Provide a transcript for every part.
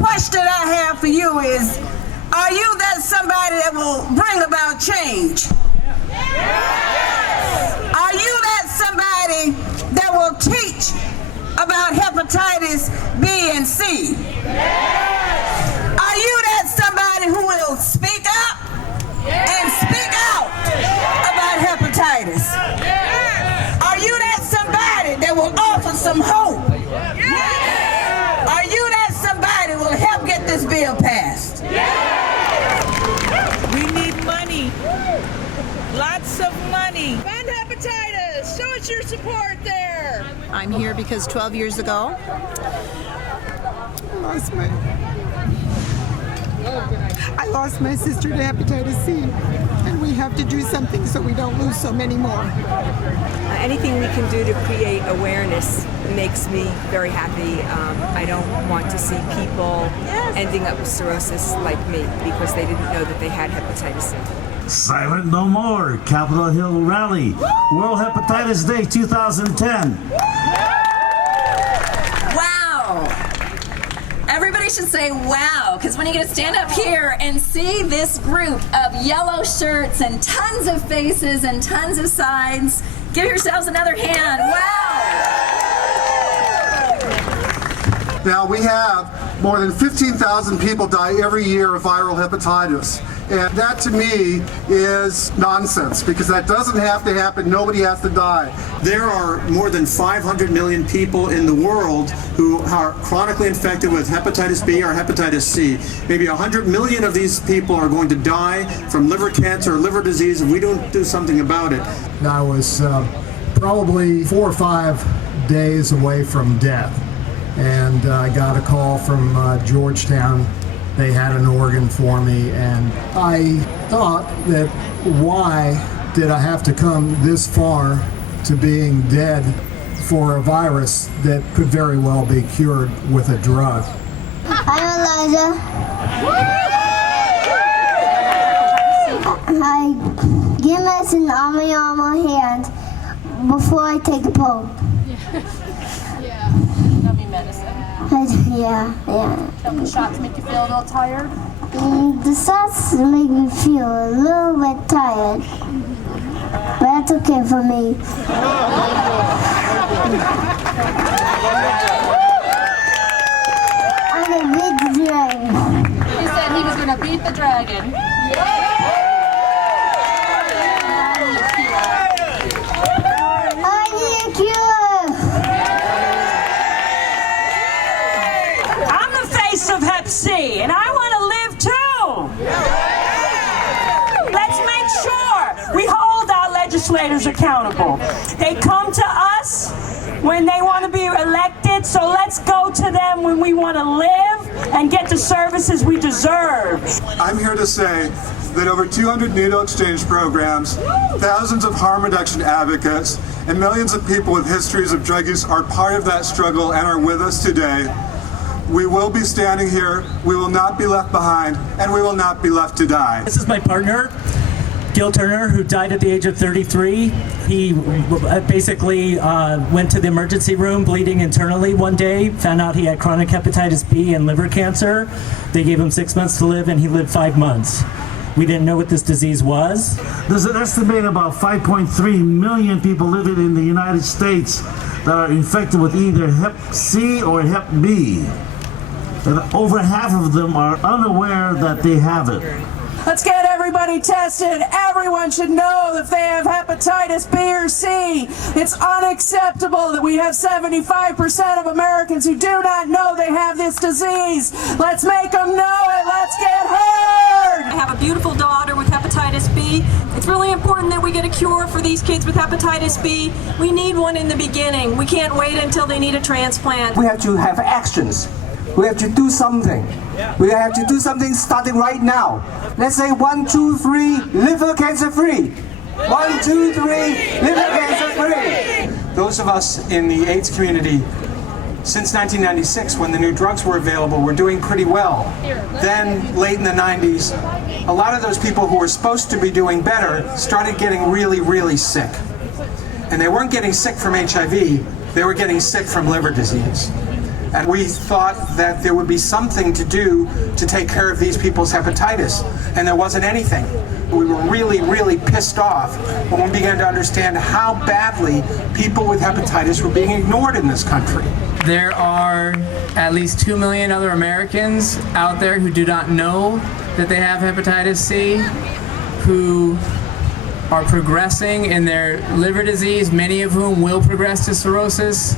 question I have for you is, are you that somebody that will bring about change? Are you that somebody that will teach about hepatitis B and C? Are you that somebody who will speak up and speak out about hepatitis? Are you that somebody that will offer some hope? Are you that somebody who will help get this bill passed? We need money. Lots of money. Fund hepatitis. Show us your support there. I'm here because 12 years ago, I lost my sister to hepatitis C, and we have to do something so we don't lose so many more. Anything we can do to create awareness makes me very happy. I don't want to see people ending up with cirrhosis like me because they didn't know that they had hepatitis C. Silent No More, Capitol Hill Rally, World Hepatitis Day 2010. Wow. Everybody should say wow, because when you get to stand up here and see this group of yellow shirts and tons of faces and tons of signs, give yourselves another hand. Wow. Now we have more than 15,000 people die every year of viral hepatitis. And that to me is nonsense, because that doesn't have to happen. Nobody has to die. There are more than 500 million people in the world who are chronically infected with hepatitis B or hepatitis C. Maybe 100 million of these people are going to die from liver cancer or liver disease if we don't do something about it. I was probably 4 or 5 days away from death, and I got a call from Georgetown. They had an organ for me, and I thought that why did I have to come this far to being dead for a virus that could very well be cured with a drug? I'm Eliza. I get medicine on my hand before I take a poke. Yeah, gummy medicine. Yeah. Don't the shots make you feel a little tired? The shots make me feel a little bit tired, but that's okay for me. I'm gonna beat the dragon. He said he was gonna beat the dragon. I need a cure. I'm the face of Hep C, and I want to live too. Let's make sure we hold our legislators accountable. They come to us when they want to be elected, so let's go to them when we want to live and get the services we deserve. I'm here to say that over 200 needle exchange programs, thousands of harm reduction advocates, and millions of people with histories of drug use are part of that struggle and are with us today. We will be standing here, we will not be left behind, and we will not be left to die. This is my partner, Gil Turner, who died at the age of 33. He basically went to the emergency room bleeding internally one day, found out he had chronic hepatitis B and liver cancer. They gave him 6 months to live, and he lived 5 months. We didn't know what this disease was. There's an estimated about 5.3 million people living in the United States that are infected with either Hep C or Hep B. And over half of them are unaware that they have it. Let's get everybody tested. Everyone should know if they have hepatitis B or C. It's unacceptable that we have 75% of Americans who do not know they have this disease. Let's make them know it. Let's get heard. I have a beautiful daughter with hepatitis B. It's really important that we get a cure for these kids with hepatitis B. We need one in the beginning. We can't wait until they need a transplant. We have to have actions. We have to do something. We have to do something starting right now. Let's say 1, 2, 3, liver cancer free. 1, 2, 3, liver cancer free. Those of us in the AIDS community, since 1996, when the new drugs were available, were doing pretty well. Then, late in the 90s, a lot of those people who were supposed to be doing better started getting really, really sick. And they weren't getting sick from HIV, they were getting sick from liver disease. And we thought that there would be something to do to take care of these people's hepatitis, and there wasn't anything. We were really, really pissed off when we began to understand how badly people with hepatitis were being ignored in this country. There are at least 2 million other Americans out there who do not know that they have hepatitis C, who are progressing in their liver disease, many of whom will progress to cirrhosis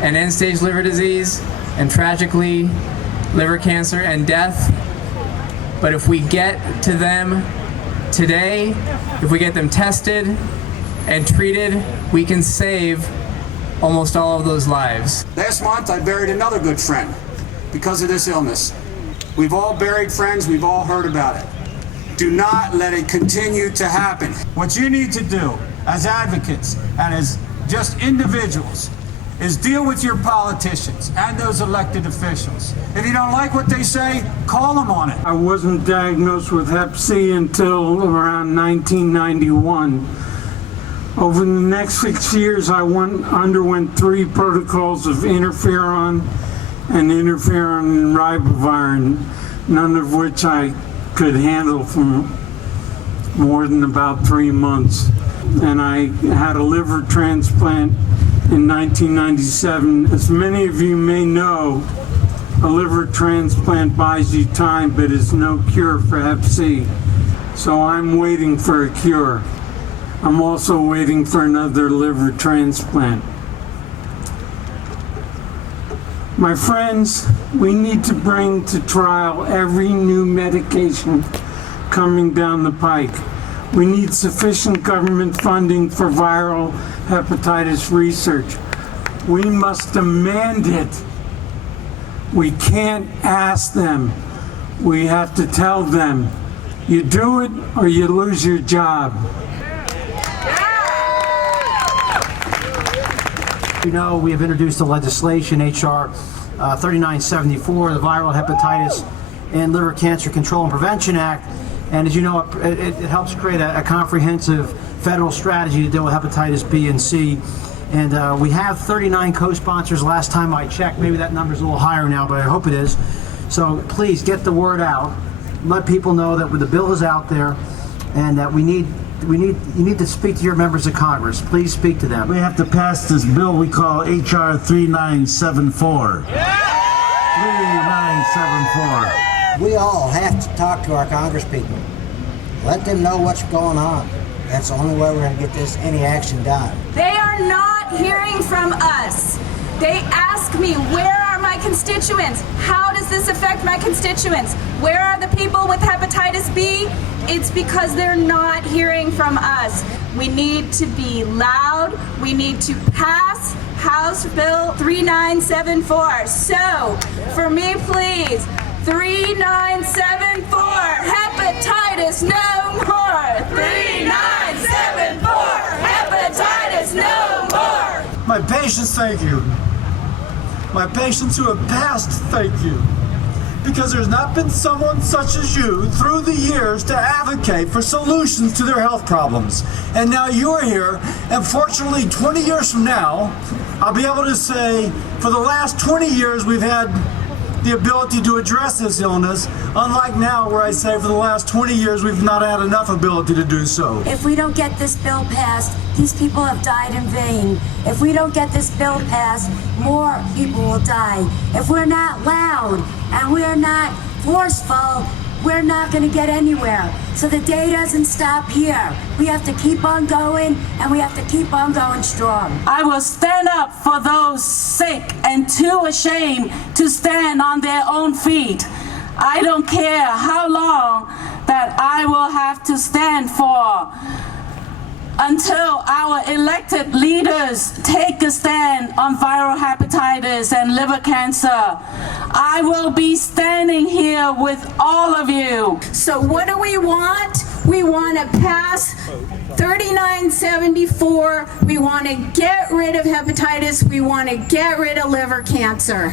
and end-stage liver disease, and tragically, liver cancer and death. But if we get to them today, if we get them tested and treated, we can save almost all of those lives. Last month, I buried another good friend because of this illness. We've all buried friends, we've all heard about it. Do not let it continue to happen. What you need to do as advocates and as just individuals is deal with your politicians and those elected officials. If you don't like what they say, call them on it. I wasn't diagnosed with Hep C until around 1991. Over the next 6 years, I underwent 3 protocols of interferon and interferon ribavirin, none of which I could handle for more than about 3 months. And I had a liver transplant in 1997. As many of you may know, a liver transplant buys you time, but is no cure for Hep C. So I'm waiting for a cure. I'm also waiting for another liver transplant. My friends, we need to bring to trial every new medication coming down the pike. We need sufficient government funding for viral hepatitis research. We must demand it. We can't ask them. We have to tell them. You do it or you lose your job. You know, we have introduced the legislation, HR 3974, the Viral Hepatitis and Liver Cancer Control and Prevention Act. And as you know, it helps create a comprehensive federal strategy to deal with hepatitis B and C. And we have 39 co-sponsors last time I checked. Maybe that number's a little higher now, but I hope it is. So please get the word out. Let people know that the bill is out there and that you need to speak to your members of Congress. Please speak to them. We have to pass this bill we call HR 3974. Yeah! 3974. We all have to talk to our congresspeople. Let them know what's going on. That's the only way we're going to get any action done. They are not hearing from us. They ask me, where are my constituents? How does this affect my constituents? Where are the people with hepatitis B? It's because they're not hearing from us. We need to be loud. We need to pass House Bill 3974. So, for me, please, 3974, hepatitis no more. 3974, hepatitis no more. My patients, thank you. My patients who have passed, thank you. Because there's not been someone such as you through the years to advocate for solutions to their health problems. And now you're here, and fortunately 20 years from now, I'll be able to say, for the last 20 years we've had the ability to address this illness, unlike now where I say for the last 20 years we've not had enough ability to do so. If we don't get this bill passed, these people have died in vain. If we don't get this bill passed, more people will die. If we're not loud and we're not forceful, we're not going to get anywhere. So the day doesn't stop here. We have to keep on going, and we have to keep on going strong. I will stand up for those sick and too ashamed to stand on their own feet. I don't care how long that I will have to stand for until our elected leaders take a stand on viral hepatitis and liver cancer. I will be standing here with all of you. So what do we want? We want to pass 3974. We want to get rid of hepatitis. We want to get rid of liver cancer.